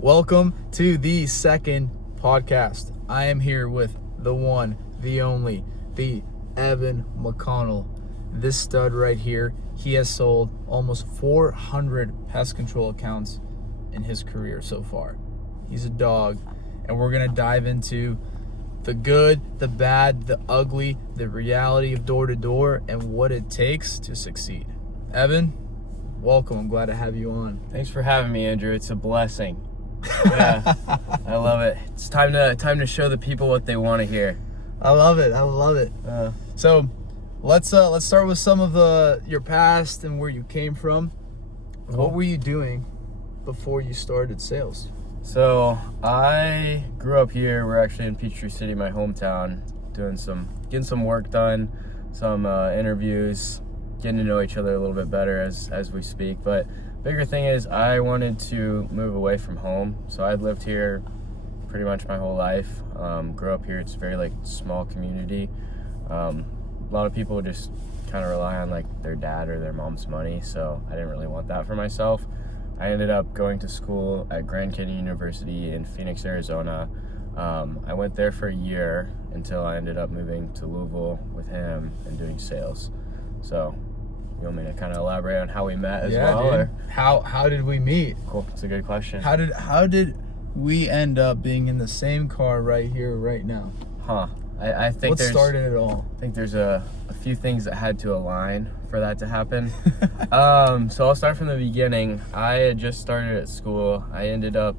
Welcome to the second podcast. I am here with the one, the only, the Evan McConnell. This stud right here, he has sold almost 400 pest control accounts in his career so far. He's a dog, and we're going to dive into the good, the bad, the ugly, the reality of door-to-door, and what it takes to succeed. Evan, welcome. I'm glad to have you on. Thanks for having me, Andrew. It's a blessing. Yeah, I love it. It's time to show the people what they want to hear. I love it. So let's start with some of your past and where you came from. Cool. What were you doing before you started sales? So I grew up here. We're actually in Peachtree City, my hometown, getting some work done, some interviews, getting to know each other a little bit better as we speak. But bigger thing is I wanted to move away from home. So I'd lived here pretty much my whole life. Grew up here. It's a very small community. A lot of people just kind of rely on their dad or their mom's money. So I didn't really want that for myself. I ended up going to school at Grand Canyon University in Phoenix, Arizona. I went there for a year until I ended up moving to Louisville with him and doing sales. So you want me to kind of elaborate on how we met as well? Dude. Or? How did we meet? Cool. It's a good question. How did we end up being in the same car right here, right now? I think what started it all? I think there's a few things that had to align for that to happen. So I'll start from the beginning. I had just started at school. I ended up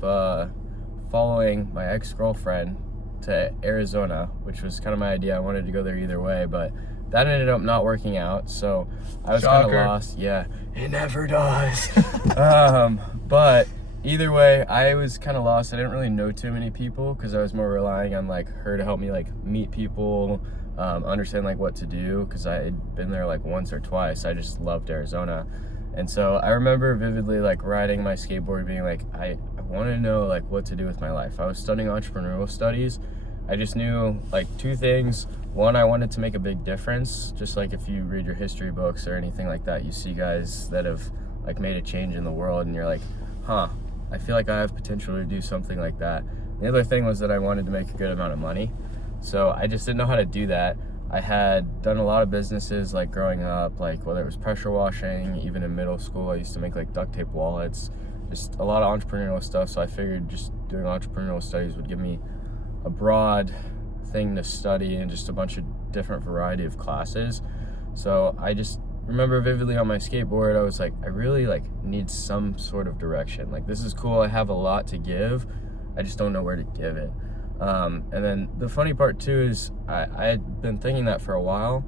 following my ex-girlfriend to Arizona, which was kind of my idea. I wanted to go there either way, but that ended up not working out. So I was kind of lost. Yeah, it never does. But either way, I was kind of lost. I didn't really know too many people because I was more relying on her to help me meet people, understand what to do, because I had been there once or twice. I just loved Arizona. And so I remember vividly riding my skateboard being I want to know what to do with my life. I was studying entrepreneurial studies. I just knew two things. One, I wanted to make a big difference. Just if you read your history books or anything like that, you see guys that have made a change in the world, and you're I feel I have potential to do something like that. And the other thing was that I wanted to make a good amount of money. So I just didn't know how to do that. I had done a lot of businesses growing up, whether it was pressure washing. Even in middle school, I used to make duct tape wallets, just a lot of entrepreneurial stuff. So I figured just doing entrepreneurial studies would give me a broad thing to study and just a bunch of different variety of classes. So I just remember vividly on my skateboard, I was I really need some sort of direction. This is cool. I have a lot to give. I just don't know where to give it. And then the funny part too is I had been thinking that for a while.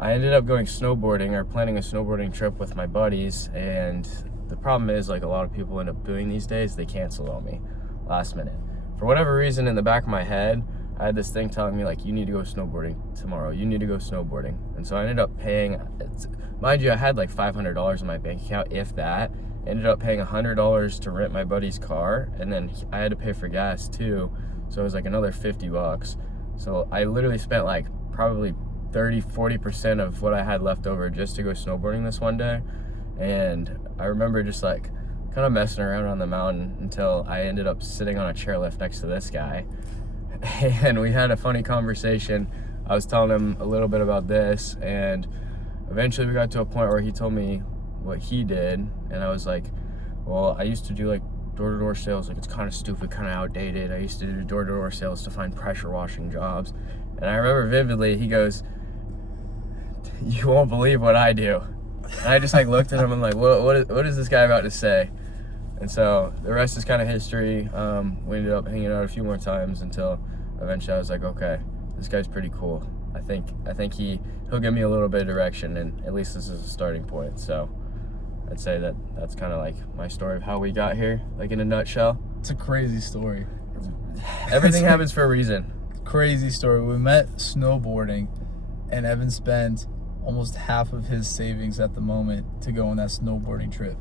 I ended up going snowboarding or planning a snowboarding trip with my buddies. And the problem is a lot of people end up doing these days, they cancel on me last minute. For whatever reason, in the back of my head, I had this thing telling me you need to go snowboarding tomorrow. You need to go snowboarding. And so I ended up paying, mind you, I had $500 in my bank account, if that. Ended up paying $100 to rent my buddy's car, and then I had to pay for gas too. So it was another $50. So I literally spent probably 30-40% of what I had left over just to go snowboarding this one day. And I remember just kind of messing around on the mountain until I ended up sitting on a chairlift next to this guy. And we had a funny conversation. I was telling him a little bit about this, and eventually we got to a point where he told me what he did, and I was well, I used to do door-to-door sales. It's kind of stupid, kind of outdated. I used to do door-to-door sales to find pressure washing jobs. And I remember vividly, he goes, "You won't believe what I do." And I just looked at him and what is this guy about to say? And so the rest is kind of history. We ended up hanging out a few more times until eventually I was okay, this guy's pretty cool. I think he'll give me a little bit of direction, and at least this is a starting point. So I'd say that's kind of my story of how we got here, in a nutshell. It's a crazy story. Everything happens for a reason. Crazy story. We met snowboarding, and Evan spent almost half of his savings at the moment to go on that snowboarding trip.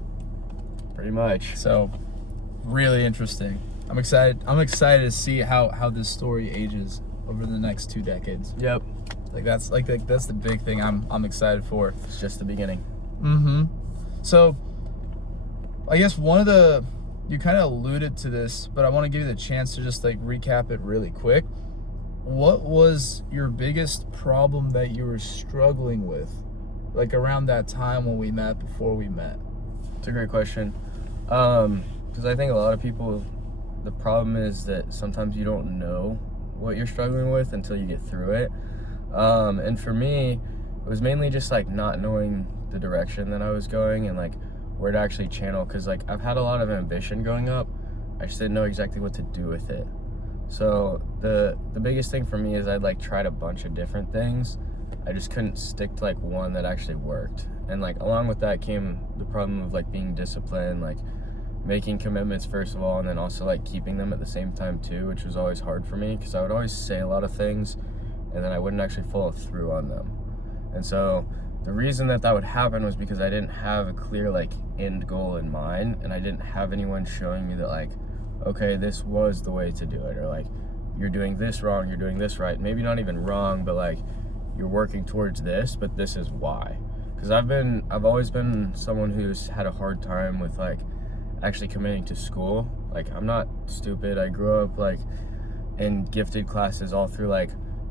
Pretty much. So, really interesting. I'm excited to see how this story ages over the next 2 decades. Yep. That's the big thing I'm excited for. It's just the beginning. So I guess one of the you kind of alluded to this, but I want to give you the chance to just like recap it really quick. What was your biggest problem that you were struggling with, like around that time when we met, before we met? It's a great question. Because I think a lot of people, the problem is that sometimes you don't know what you're struggling with until you get through it. And for me, it was mainly just like not knowing the direction that I was going and like where to actually channel, because like I've had a lot of ambition growing up. I just didn't know exactly what to do with it. So the biggest thing for me is I'd like tried a bunch of different things. I just couldn't stick to like one that actually worked. And like along with that came the problem of like being disciplined, like making commitments first of all, and then also like keeping them at the same time too, which was always hard for me because I would always say a lot of things and then I wouldn't actually follow through on them. And so the reason that would happen was because I didn't have a clear like end goal in mind, and I didn't have anyone showing me that like, okay, this was the way to do it, or like you're doing this wrong, you're doing this right. Maybe not even wrong, but like you're working towards this, but this is why. Because I've always been someone who's had a hard time with like actually committing to school. Like I'm not stupid. I grew up like in gifted classes all through like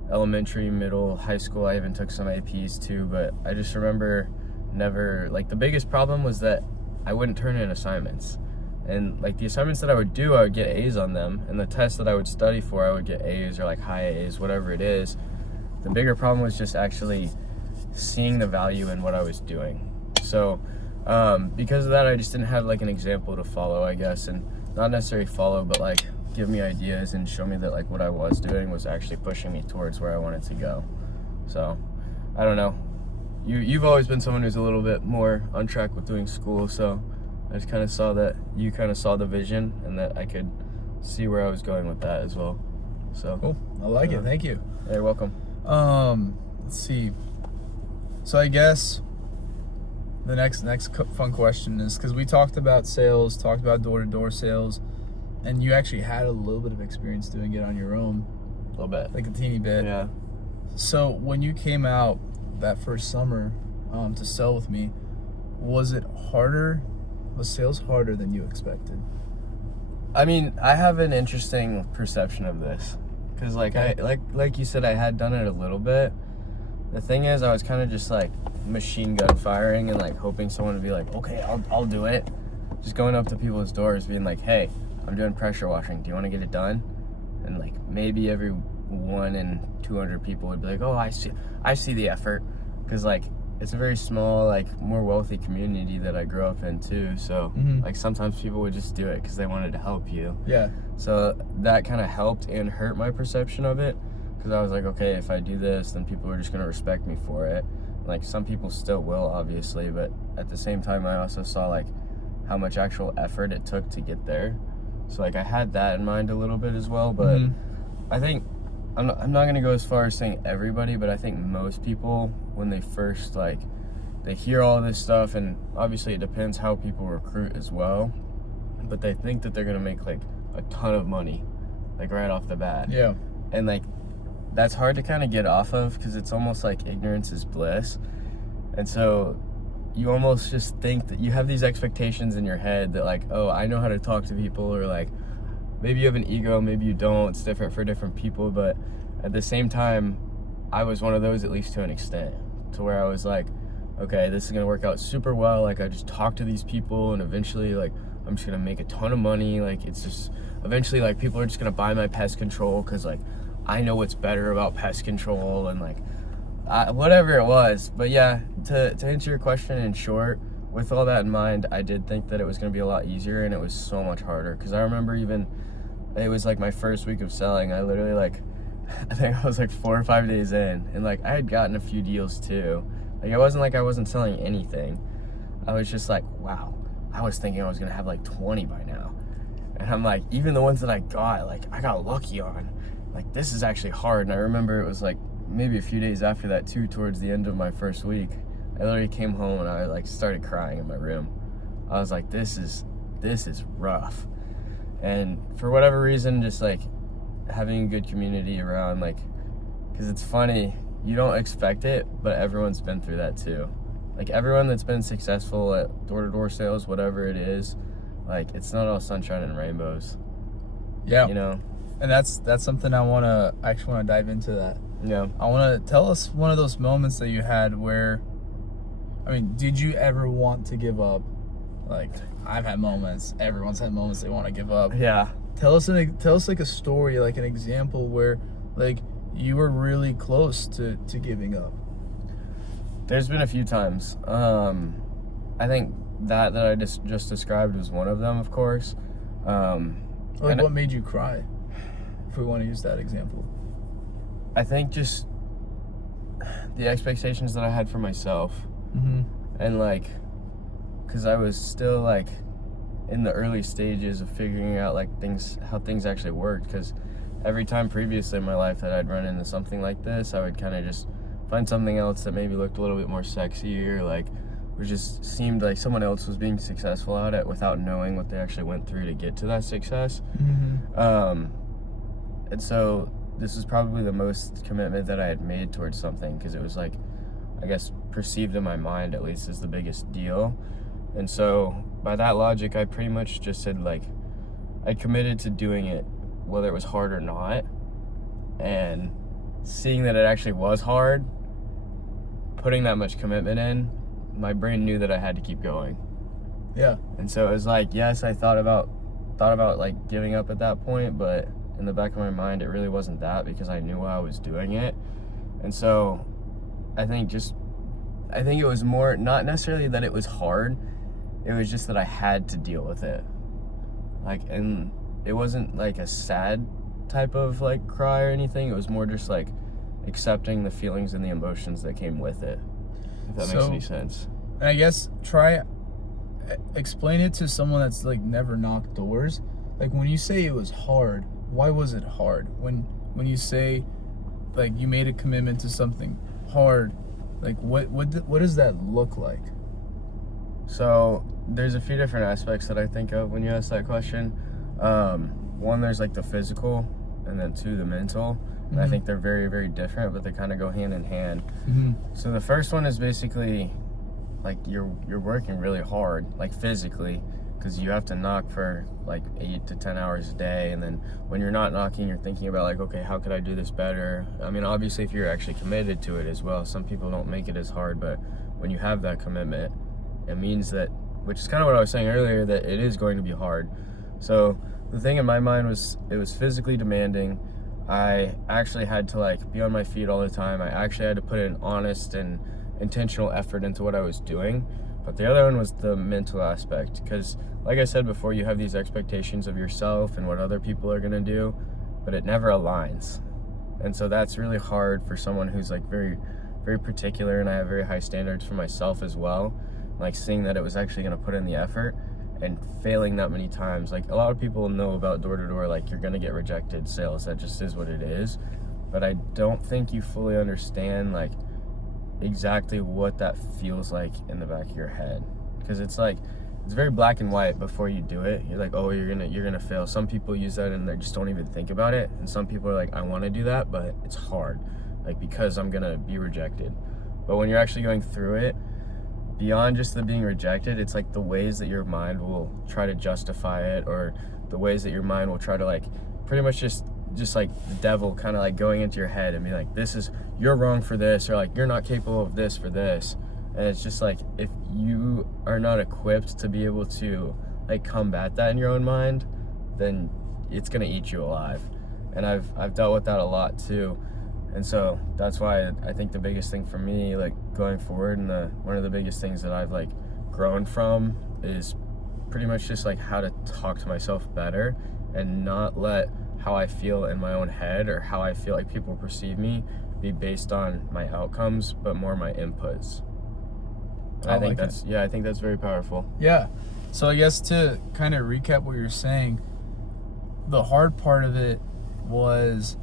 elementary, middle, high school. I even took some APs too, but I just remember never, like the biggest problem was that I wouldn't turn in assignments. And like the assignments that I would do, I would get A's on them, and the tests that I would study for, I would get A's or like high A's, whatever it is. The bigger problem was just actually seeing the value in what I was doing. So because of that, I just didn't have like an example to follow, I guess, and not necessarily follow, but like give me ideas and show me that like what I was doing was actually pushing me towards where I wanted to go. So I don't know. You've always been someone who's a little bit more on track with doing school, so I just kind of saw that you kind of saw the vision and that I could see where I was going with that as well. So Cool. I like it. Thank you. You're welcome. Let's see. So I guess the next fun question is, because we talked about sales, talked about door-to-door sales, and you actually had a little bit of experience doing it on your own. A little bit. Like a teeny bit. Yeah. So when you came out that first summer to sell with me, was it harder? Was sales harder than you expected? I mean, I have an interesting perception of this, because like Okay. like you said, I had done it a little bit. The thing is, I was kind of just like machine gun firing and like hoping someone would be like, okay, I'll do it. Just going up to people's doors, being like, hey, I'm doing pressure washing. Do you want to get it done? And like maybe every 1 in 200 people would be like, oh, I see the effort, because like it's a very small, like more wealthy community that I grew up in too. So like sometimes people would just do it because they wanted to help you. Yeah. So that kind of helped and hurt my perception of it, because I was like, okay, if I do this, then people are just going to respect me for it. Like some people still will, obviously, but at the same time, I also saw like how much actual effort it took to get there. So like I had that in mind a little bit as well, but I think I'm not going to go as far as saying everybody, but I think most people, when they first like they hear all this stuff, and obviously it depends how people recruit as well, but they think that they're going to make like a ton of money like right off the bat. Yeah. And like that's hard to kind of get off of, because it's almost like ignorance is bliss. And so you almost just think that you have these expectations in your head that like, oh, I know how to talk to people, or like maybe you have an ego, maybe you don't. It's different for different people. But at the same time, I was one of those, at least to an extent, to where I was like, okay, this is going to work out super well. Like I just talk to these people, and eventually like I'm just going to make a ton of money. Like it's just eventually like people are just going to buy my pest control, because like I know what's better about pest control, and like whatever it was. But yeah, to answer your question in short, with all that in mind, I did think that it was going to be a lot easier, and it was so much harder. Because I remember even, it was like my first week of selling, I literally like, I think I was like 4 or 5 days in, and like I had gotten a few deals too. Like it wasn't like I wasn't selling anything. I was just like, wow, I was thinking I was going to have like 20 by now. And I'm like, even the ones that I got, like I got lucky on. Like this is actually hard. And I remember it was like maybe a few days after that too, towards the end of my first week, I literally came home and I like started crying in my room. I was like, this is rough. And for whatever reason, just like having a good community around, like, because it's funny, you don't expect it, but everyone's been through that too. Like everyone that's been successful at door-to-door sales, whatever it is, like it's not all sunshine and rainbows. Yeah. You know? And that's something I actually want to dive into that. Yeah. I want to tell us one of those moments that you had where, I mean, did you ever want to give up? Like, I've had moments. Everyone's had moments they want to give up. Yeah. Tell us like a story, like an example where like you were really close to giving up. There's been a few times. I think that I just described was one of them, of course. Like, what made you cry? If we want to use that example. I think just the expectations that I had for myself. Mm-hmm. And like, because I was still like in the early stages of figuring out like how things actually worked. Because every time previously in my life that I'd run into something like this, I would kind of just find something else that maybe looked a little bit more sexy, or like it just seemed like someone else was being successful at it without knowing what they actually went through to get to that success. Mm-hmm. And so this was probably the most commitment that I had made towards something, because it was like, I guess, perceived in my mind at least as the biggest deal. And so by that logic, I pretty much just said, like, I committed to doing it whether it was hard or not. And seeing that it actually was hard, putting that much commitment in, my brain knew that I had to keep going. Yeah. And so it was like, yes, I thought about like giving up at that point, but in the back of my mind, it really wasn't that, because I knew why I was doing it. And so I think it was more, not necessarily that it was hard, it was just that I had to deal with it. Like, and it wasn't like a sad type of like cry or anything. It was more just like accepting the feelings and the emotions that came with it, if that makes any sense. And I guess explain it to someone that's like never knocked doors. Like, when you say it was hard, why was it hard? When you say like you made a commitment to something hard, like what does that look like? So there's a few different aspects that I think of when you ask that question. One, there's like the physical, and then two, the mental. And I think they're very, very different, but they kind of go hand in hand. Mm-hmm. So the first one is basically like you're working really hard, like physically, because you have to knock for like 8 to 10 hours a day. And then when you're not knocking, you're thinking about like, okay, how could I do this better? I mean, obviously, if you're actually committed to it as well, some people don't make it as hard, but when you have that commitment, it means that, which is kind of what I was saying earlier, that it is going to be hard. So the thing in my mind was, it was physically demanding. I actually had to like be on my feet all the time. I actually had to put in honest and intentional effort into what I was doing. But the other one was the mental aspect, because like I said before, you have these expectations of yourself and what other people are gonna do, but it never aligns. And so that's really hard for someone who's like very, very particular, and I have very high standards for myself as well. Like, seeing that it was actually gonna put in the effort and failing that many times. Like, a lot of people know about door-to-door, like, you're gonna get rejected sales, that just is what it is. But I don't think you fully understand like exactly what that feels like in the back of your head, because it's like, it's very black and white before you do it. You're like, oh, you're gonna fail. Some people use that and they just don't even think about it, and some people are like, I want to do that, but it's hard, like, because I'm gonna be rejected. But when you're actually going through it, beyond just the being rejected, it's like the ways that your mind will try to justify it, or the ways that your mind will try to like pretty much just like the devil kind of like going into your head and be like, you're wrong for this, or like, you're not capable of this for this. And it's just like, if you are not equipped to be able to like combat that in your own mind, then it's gonna eat you alive. And I've dealt with that a lot too. And so that's why I think the biggest thing for me, like going forward, and one of the biggest things that I've like grown from is pretty much just like how to talk to myself better, and not let how I feel in my own head or how I feel like people perceive me be based on my outcomes, but more my inputs. I think that's very powerful. Yeah. So I guess to kind of recap what you're saying, the hard part of it was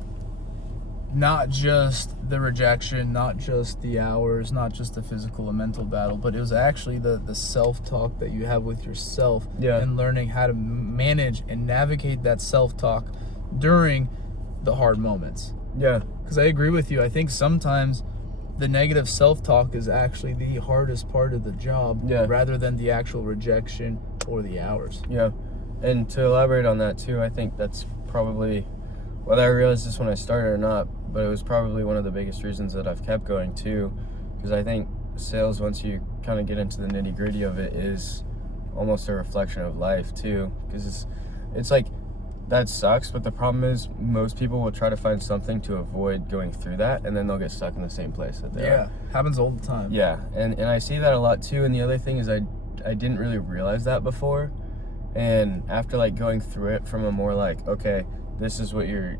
not just the rejection, not just the hours, not just the physical and mental battle, but it was actually the self-talk that you have with yourself, and learning how to manage and navigate that self-talk during the hard moments. Yeah. Because I agree with you. I think sometimes the negative self-talk is actually the hardest part of the job, rather than the actual rejection or the hours. Yeah. And to elaborate on that too, I think that's probably, whether I realized this when I started or not, but it was probably one of the biggest reasons that I've kept going too, because I think sales, once you kind of get into the nitty gritty of it, is almost a reflection of life too, because it's like, that sucks, but the problem is most people will try to find something to avoid going through that, and then they'll get stuck in the same place that they are. Happens all the time. Yeah, and I see that a lot too. And the other thing is I didn't really realize that before, and after like going through it from a more like, okay, this is what your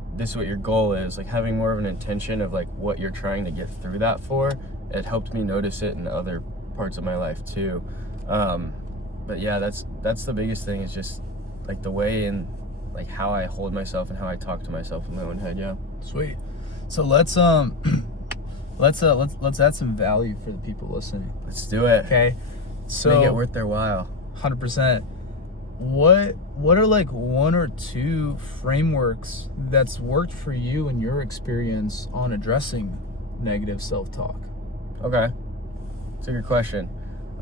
goal is, like having more of an intention of like what you're trying to get through that for, it helped me notice it in other parts of my life too. But yeah, that's the biggest thing, is just like the way and like how I hold myself and how I talk to myself in my own head. Yeah. Sweet. So let's add some value for the people listening. Let's do it. Okay. So make it worth their while. 100%. What are like one or two frameworks that's worked for you in your experience on addressing negative self-talk? Okay. It's a good question.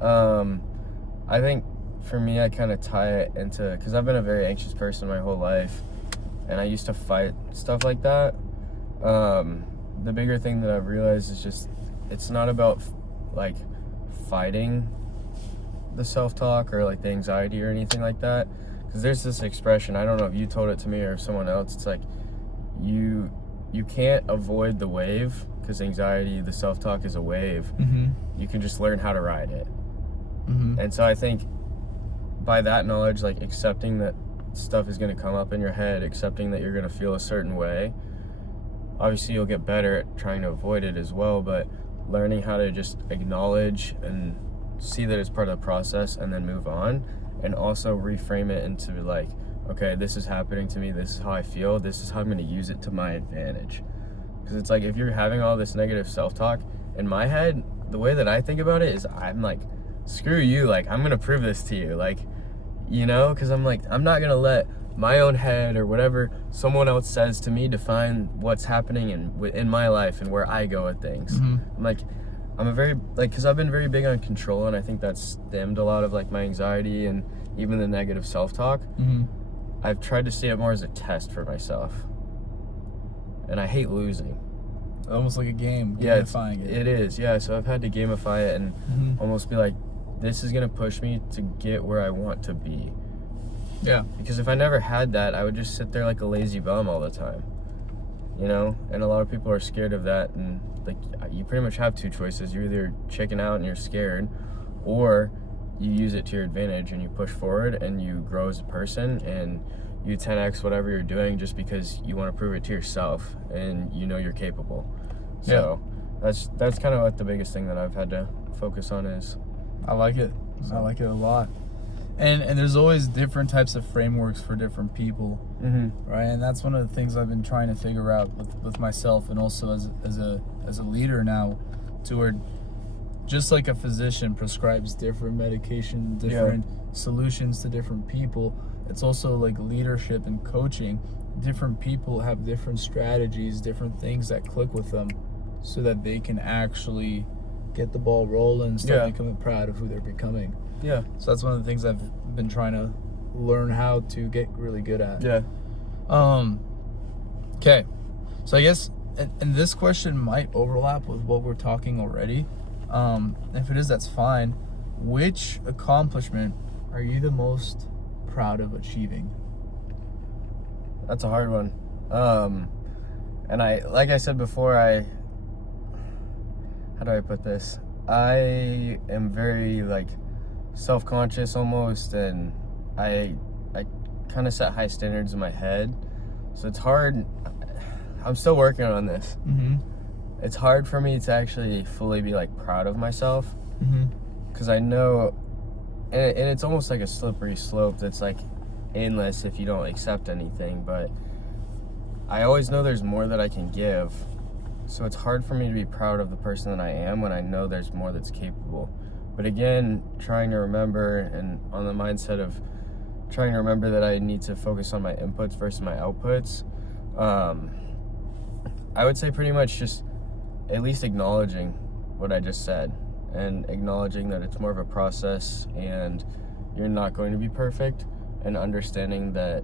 I think for me, I kind of tie it into, because I've been a very anxious person my whole life, and I used to fight stuff like that. The bigger thing that I've realized is just, it's not about like fighting the self-talk or like the anxiety or anything like that, because there's this expression, I don't know if you told it to me or someone else, it's like you can't avoid the wave, because anxiety, the self-talk, is a wave. You can just learn how to ride it. And so I think by that knowledge, like accepting that stuff is going to come up in your head, accepting that you're going to feel a certain way, obviously you'll get better at trying to avoid it as well, but learning how to just acknowledge and see that it's part of the process and then move on, and also reframe it into like, okay, this is happening to me, this is how I feel, this is how I'm going to use it to my advantage. Because it's like, if you're having all this negative self-talk, in my head, the way that I think about it is, I'm like, screw you, like I'm going to prove this to you, like, you know, because I'm like, I'm not going to let my own head or whatever someone else says to me define what's happening in my life and where I go with things. I'm like, I'm a very, like, because I've been very big on control, and I think that's stemmed a lot of like my anxiety and even the negative self-talk. I've tried to see it more as a test for myself, and I hate losing. Almost like a game, gamifying it. It is, yeah. So I've had to gamify it and almost be like, this is going to push me to get where I want to be. Yeah. Because if I never had that, I would just sit there like a lazy bum all the time, you know? And a lot of people are scared of that, and like, you pretty much have two choices. You either chicken out and you're scared, or you use it to your advantage and you push forward and you grow as a person and you 10x whatever you're doing, just because you want to prove it to yourself and you know you're capable. So that's kind of what the biggest thing that I've had to focus on is. I like it. I like it a lot. And there's always different types of frameworks for different people, right? And that's one of the things I've been trying to figure out with myself, and also as a leader now, to where just like a physician prescribes different medication, different solutions to different people, it's also like leadership and coaching. Different people have different strategies, different things that click with them, so that they can actually get the ball rolling and start becoming proud of who they're becoming. Yeah. So that's one of the things I've been trying to learn how to get really good at. Yeah. Okay. So I guess, and this question might overlap with what we're talking already. If it is, that's fine. Which accomplishment are you the most proud of achieving? That's a hard one. And like I said before, how do I put this? I am very like self-conscious almost, and I kind of set high standards in my head, so it's hard. I'm still working on this. It's hard for me to actually fully be like proud of myself, because I know, and it's almost like a slippery slope that's like endless if you don't accept anything, but I always know there's more that I can give. So it's hard for me to be proud of the person that I am when I know there's more that's capable. But again, trying to remember, and on the mindset of trying to remember that I need to focus on my inputs versus my outputs, I would say pretty much just at least acknowledging what I just said, and acknowledging that it's more of a process, and you're not going to be perfect, and understanding that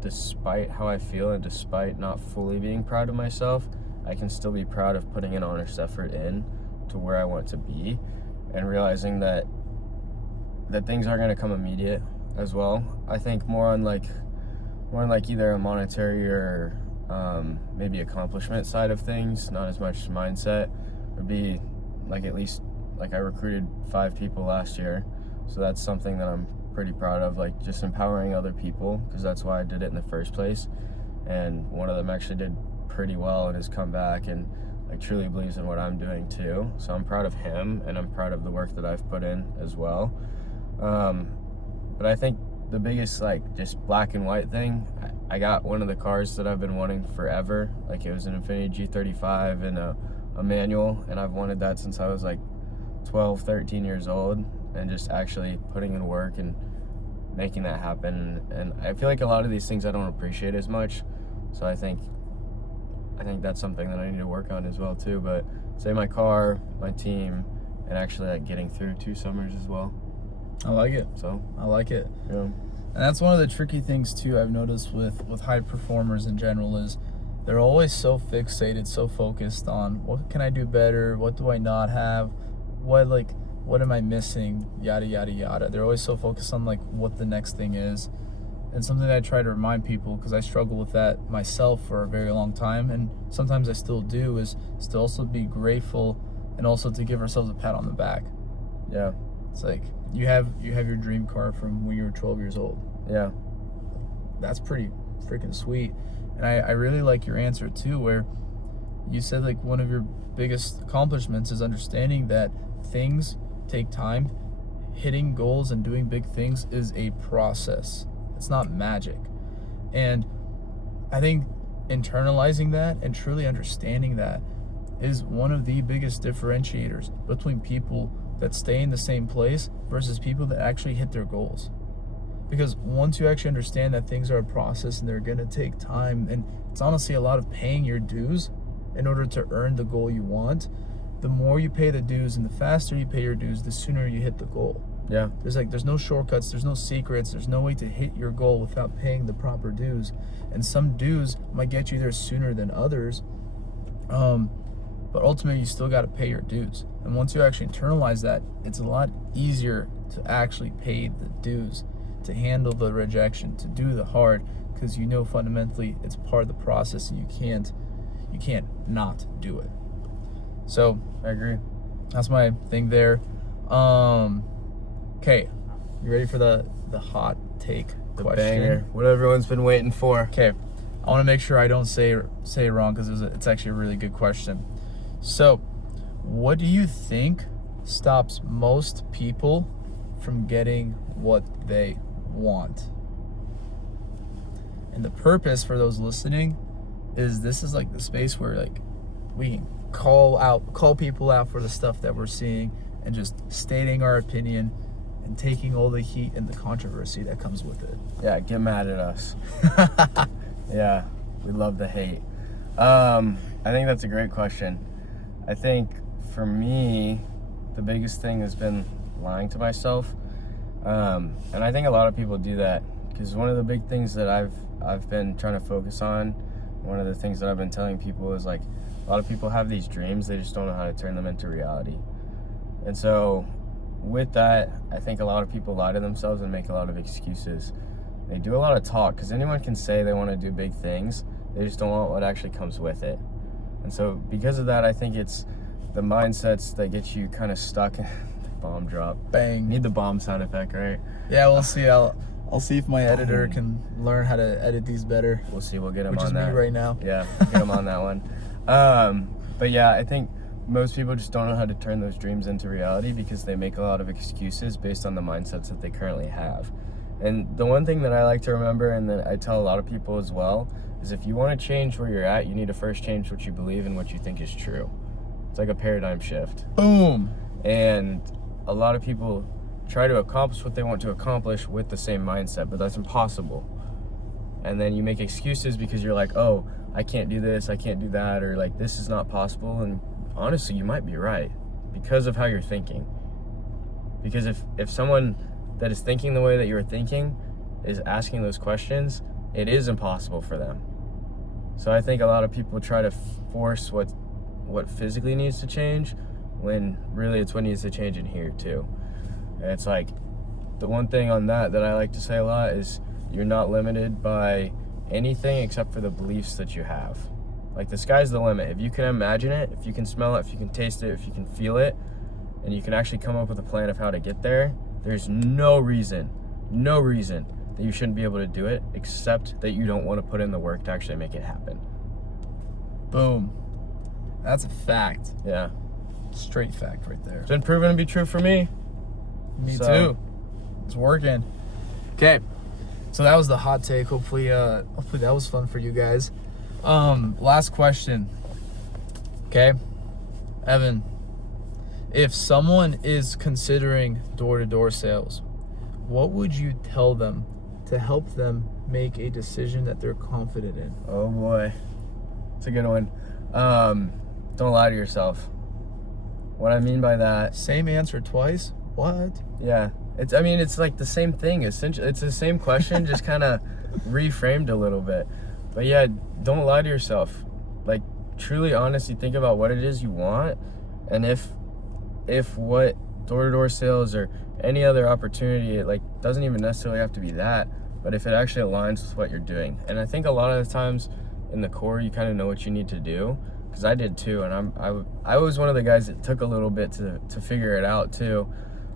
despite how I feel and despite not fully being proud of myself, I can still be proud of putting an honest effort in to where I want to be, and realizing that things aren't going to come immediate as well. I think more on like either a monetary or maybe accomplishment side of things, not as much mindset, would be like, at least like I recruited 5 people last year, so that's something that I'm pretty proud of, like just empowering other people, because that's why I did it in the first place. And one of them actually did pretty well and has come back and like truly believes in what I'm doing too, so I'm proud of him, and I'm proud of the work that I've put in as well. But I think the biggest like just black and white thing, I got one of the cars that I've been wanting forever. Like, it was an Infiniti G35 and a manual, and I've wanted that since I was like 12, 13 years old, and just actually putting in work and making that happen. And I feel like a lot of these things I don't appreciate as much, so I think that's something that I need to work on as well too. But say my car, my team, and actually like getting through 2 summers as well. I like it. So I like it. yeah. And that's one of the tricky things too I've noticed with high performers in general, is they're always so fixated, so focused on what can I do better, what do I not have, what am I missing, yada yada yada. They're always so focused on like what the next thing is. And something that I try to remind people, because I struggle with that myself for a very long time, and sometimes I still do, is to also be grateful, and also to give ourselves a pat on the back. Yeah. It's like you have your dream car from when you were 12 years old. Yeah. That's pretty freaking sweet. And I really like your answer too, where you said like one of your biggest accomplishments is understanding that things take time. Hitting goals and doing big things is a process. It's not magic. And I think internalizing that and truly understanding that is one of the biggest differentiators between people that stay in the same place versus people that actually hit their goals. Because once you actually understand that things are a process and they're gonna take time, and it's honestly a lot of paying your dues in order to earn the goal you want, the more you pay the dues and the faster you pay your dues, the sooner you hit the goal. Yeah. There's no shortcuts, there's no secrets, there's no way to hit your goal without paying the proper dues. And some dues might get you there sooner than others, but ultimately you still got to pay your dues. And once you actually internalize that, it's a lot easier to actually pay the dues, to handle the rejection, to do the hard, because you know fundamentally it's part of the process, and you can't not do it. So I agree. that's my thing there. Okay, you ready for the hot take The question? banger. What everyone's been waiting for. Okay, I want to make sure I don't say it wrong, because it's actually a really good question. So, what do you think stops most people from getting what they want? And the purpose for those listening is this is like the space where like we can call people out for the stuff that we're seeing, and just stating our opinion and taking all the heat and the controversy that comes with it. Yeah, get mad at us. Yeah, we love the hate. I think that's a great question. I think for me, the biggest thing has been lying to myself. And I think a lot of people do that, because one of the big things that I've been trying to focus on, one of the things that I've been telling people is like, a lot of people have these dreams, they just don't know how to turn them into reality. And so with that, I think a lot of people lie to themselves and make a lot of excuses. They do a lot of talk, because anyone can say they want to do big things, they just don't want what actually comes with it. And so because of that, I think it's the mindsets that get you kind of stuck. Bomb drop. Bang. Need the bomb sound effect, right? Yeah, we'll see. I'll see if my editor can learn how to edit these better. We'll see. We'll get him Which on is that. me right now. Yeah, get him on that one. But yeah, I think most people just don't know how to turn those dreams into reality, because they make a lot of excuses based on the mindsets that they currently have. And the one thing that I like to remember, and that I tell a lot of people as well, is if you want to change where you're at, you need to first change what you believe and what you think is true. It's like a paradigm shift. Boom. And a lot of people try to accomplish what they want to accomplish with the same mindset, but that's impossible. And then you make excuses because you're like, oh, I can't do this, I can't do that, or like, this is not possible. And honestly, you might be right because of how you're thinking. Because if someone that is thinking the way that you're thinking is asking those questions, it is impossible for them. So I think a lot of people try to force what physically needs to change when really it's what needs to change in here too. And it's like, the one thing on that I like to say a lot is you're not limited by anything except for the beliefs that you have. Like, the sky's the limit. If you can imagine it, if you can smell it, if you can taste it, if you can feel it, and you can actually come up with a plan of how to get there, there's no reason that you shouldn't be able to do it, except that you don't want to put in the work to actually make it happen. Boom. That's a fact. Yeah. Straight fact right there. It's been proven to be true for me. Me too. It's working. Okay. So that was the hot take. Hopefully that was fun for you guys. Last question. Okay. Evan, if someone is considering door-to-door sales, what would you tell them to help them make a decision that they're confident in? Oh boy. It's a good one. Don't lie to yourself. What I mean by that... Same answer twice? What? Yeah. It's like the same thing, essentially. It's the same question, just kind of reframed a little bit. But yeah, don't lie to yourself. Like, truly, honestly, think about what it is you want, and if what door-to-door sales or any other opportunity, it like doesn't even necessarily have to be that, but if it actually aligns with what you're doing. And I think a lot of the times in the core, you kind of know what you need to do, because I did too, and I was one of the guys that took a little bit to figure it out too.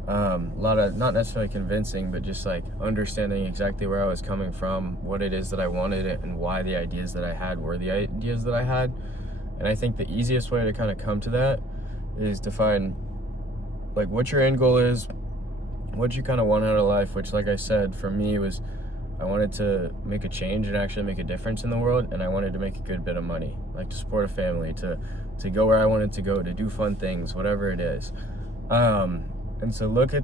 A lot of, not necessarily convincing, but just like understanding exactly where I was coming from, what it is that I wanted, and why the ideas that I had were the ideas that I had. And I think the easiest way to kind of come to that is to find like what your end goal is, what you kind of want out of life, which, like I said, for me was I wanted to make a change and actually make a difference in the world, and I wanted to make a good bit of money, like to support a family, to go where I wanted to go, to do fun things, whatever it is. And so look at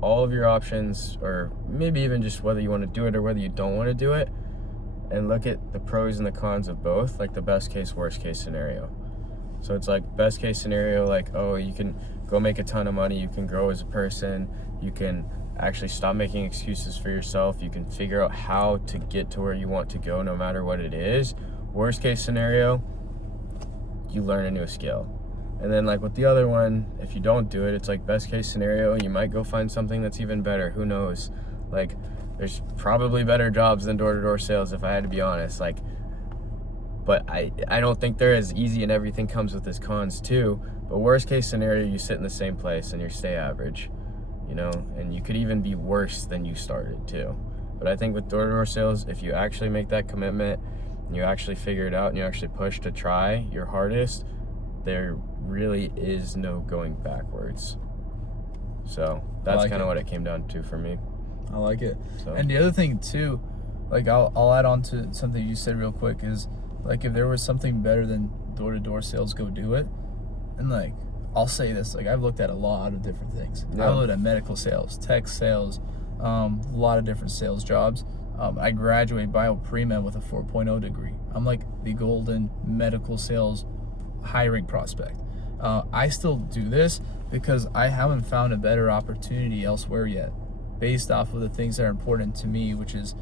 all of your options, or maybe even just whether you want to do it or whether you don't want to do it, and look at the pros and the cons of both, like the best case, worst case scenario. So it's like best case scenario, like, oh, you can go make a ton of money, you can grow as a person, you can actually stop making excuses for yourself, you can figure out how to get to where you want to go no matter what it is. Worst case scenario, you learn a new skill. And then like with the other one, if you don't do it, it's like best case scenario, you might go find something that's even better. Who knows? Like, there's probably better jobs than door-to-door sales, if I had to be honest. Like, but I don't think they're as easy, and everything comes with its cons too. But worst case scenario, you sit in the same place and you stay average, you know, and you could even be worse than you started too. But I think with door-to-door sales, if you actually make that commitment and you actually figure it out and you actually push to try your hardest, there really is no going backwards. So that's kind of what it came down to for me. I like it. So. And the other thing too, like I'll add on to something you said real quick, is like, if there was something better than door-to-door sales, go do it. And like, I'll say this, like, I've looked at a lot of different things. Yeah. I looked at medical sales, tech sales, a lot of different sales jobs. I graduated bio pre-med with a 4.0 degree. I'm like the golden medical sales hiring prospect. I still do this because I haven't found a better opportunity elsewhere yet, based off of the things that are important to me, which is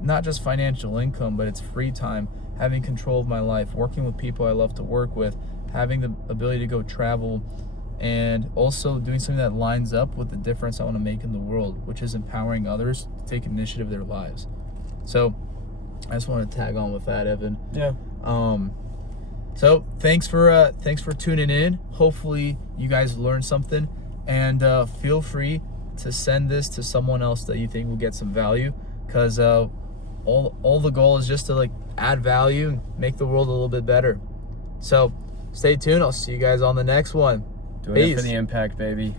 not just financial income, but it's free time, having control of my life, working with people I love to work with, having the ability to go travel, and also doing something that lines up with the difference I want to make in the world, which is empowering others to take initiative of their lives. So I just want to tag on with that, Evan. Yeah. So thanks for tuning in. Hopefully you guys learned something, and feel free to send this to someone else that you think will get some value, because all the goal is just to like add value and make the world a little bit better. So stay tuned. I'll see you guys on the next one. Doing it for the impact, baby.